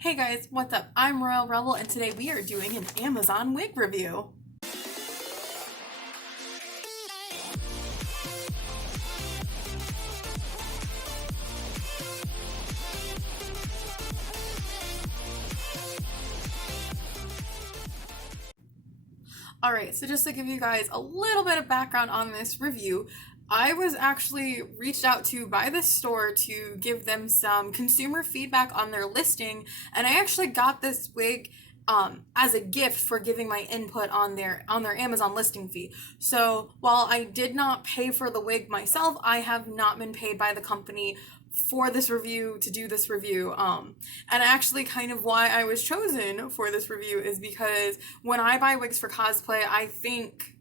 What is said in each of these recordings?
Hey guys, what's up? I'm Royal Rebel and today we are doing an Amazon wig review. Alright, so just to give you guys a little bit of background on this review, I was actually reached out to by the store to give them some consumer feedback on their listing, and I actually got this wig as a gift for giving my input on their Amazon listing fee. So while I did not pay for the wig myself, I have not been paid by the company for this review to do this review. And actually kind of why I was chosen for this review is because when I buy wigs for cosplay, I think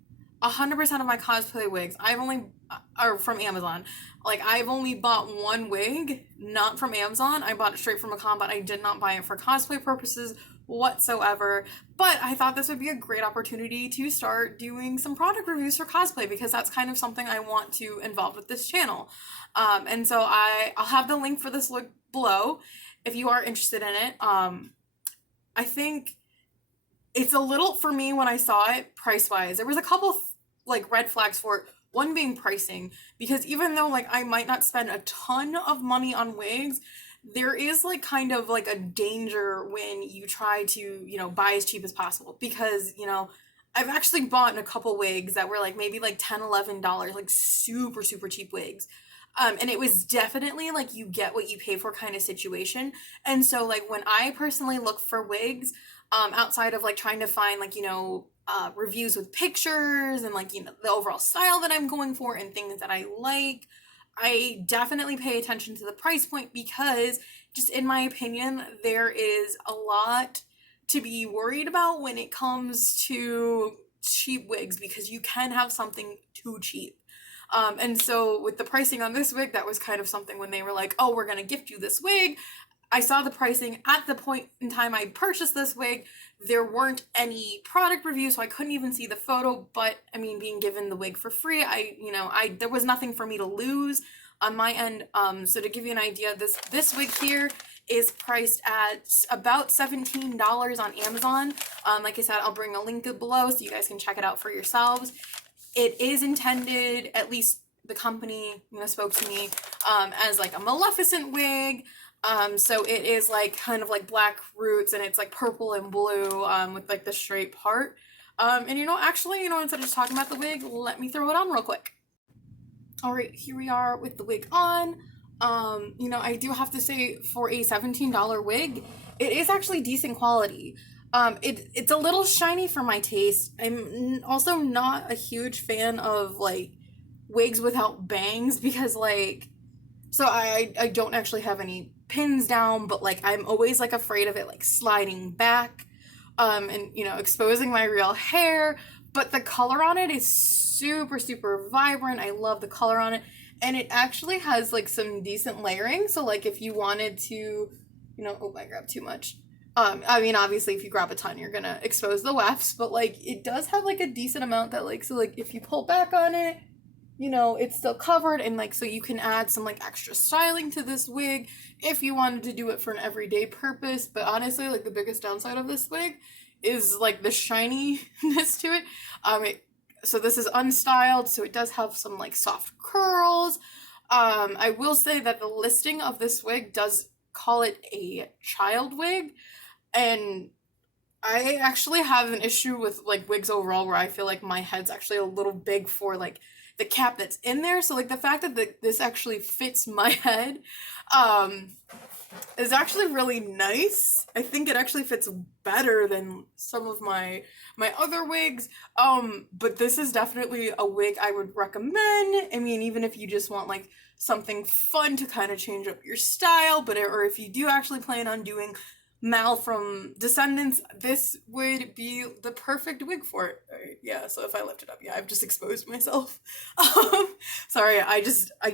100% of my cosplay wigs I've only are from Amazon. Like I've only bought one wig, not from Amazon. I bought it straight from a con, but I did not buy it for cosplay purposes whatsoever. But I thought this would be a great opportunity to start doing some product reviews for cosplay because that's kind of something I want to involve with this channel. And so I'll have the link for this look below if you are interested in it. I think it's a little, for me when I saw it price wise, there was a couple like red flags for it. One being pricing, because even though like I might not spend a ton of money on wigs, there is like kind of like a danger when you try to, buy as cheap as possible because, I've actually bought a couple wigs that were like maybe like $10, $11, like super, super cheap wigs. And it was definitely like you get what you pay for kind of situation. And so like when I personally look for wigs, outside of like trying to find like, reviews with pictures and like, the overall style that I'm going for and things that I like, I definitely pay attention to the price point because just in my opinion, there is a lot to be worried about when it comes to cheap wigs because you can have something too cheap. And so with the pricing on this wig, that was kind of something when they were like, oh, we're going to gift you this wig. I saw the pricing at the point in time I purchased this wig. There weren't any product reviews, so I couldn't even see the photo, but I mean, being given the wig for free, there was nothing for me to lose on my end. So to give you an idea, this wig here is priced at about $17 on Amazon. Like I said, I'll bring a link below so you guys can check it out for yourselves. It is intended, at least the company, spoke to me, as like a Maleficent wig. So it is like kind of like black roots and it's like purple and blue, with like the straight part. And actually, instead of just talking about the wig, let me throw it on real quick. All right, here we are with the wig on. I do have to say for a $17 wig, it is actually decent quality. It's a little shiny for my taste. I'm also not a huge fan of like wigs without bangs because like, so I don't actually have any pins down, but like I'm always like afraid of it like sliding back, and exposing my real hair. But the color on it is super, super vibrant. I love the color on it. And it actually has like some decent layering. So like if you wanted to, oh, I grabbed too much. Obviously if you grab a ton, you're gonna expose the wefts, but like it does have like a decent amount that like, so like if you pull back on it, it's still covered and like, so you can add some like extra styling to this wig if you wanted to do it for an everyday purpose. But honestly, like the biggest downside of this wig is like the shininess to it. So this is unstyled, so it does have some like soft curls. I will say that the listing of this wig does call it a child wig, and I actually have an issue with like wigs overall where I feel like my head's actually a little big for like the cap that's in there. So like the fact that this actually fits my head is actually really nice. I think it actually fits better than some of my other wigs. But this is definitely a wig I would recommend. I mean, even if you just want like something fun to kind of change up your style, or if you do actually plan on doing Mal from Descendants, this would be the perfect wig for it. Right, yeah, so if I lift it up, yeah, I've just exposed myself. Sorry, I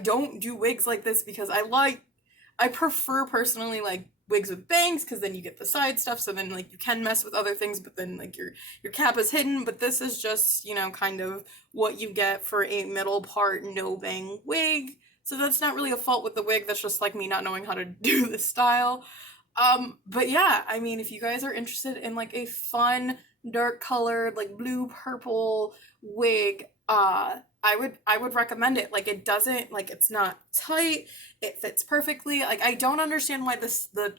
don't do wigs like this because I prefer personally like wigs with bangs because then you get the side stuff, so then like you can mess with other things, but then like your cap is hidden. But this is just, kind of what you get for a middle part no bang wig. So that's not really a fault with the wig, that's just like me not knowing how to do the style. But yeah, I mean, if you guys are interested in like a fun, dark colored, like blue purple wig, I would recommend it. Like it doesn't like it's not tight, it fits perfectly. Like I don't understand why the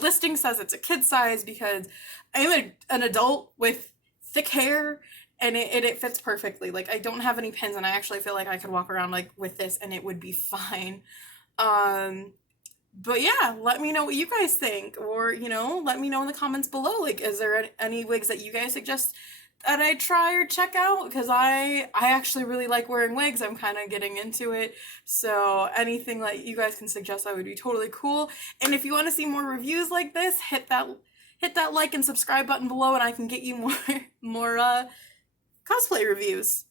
listing says it's a kid size because an adult with thick hair and it fits perfectly. Like I don't have any pins and I actually feel like I could walk around like with this and it would be fine. Um but yeah, let me know what you guys think, or let me know in the comments below. Like, is there any wigs that you guys suggest that I try or check out? Because I actually really like wearing wigs. I'm kind of getting into it, so anything that you guys can suggest, that would be totally cool. And if you want to see more reviews like this, hit that like and subscribe button below, and I can get you more more cosplay reviews.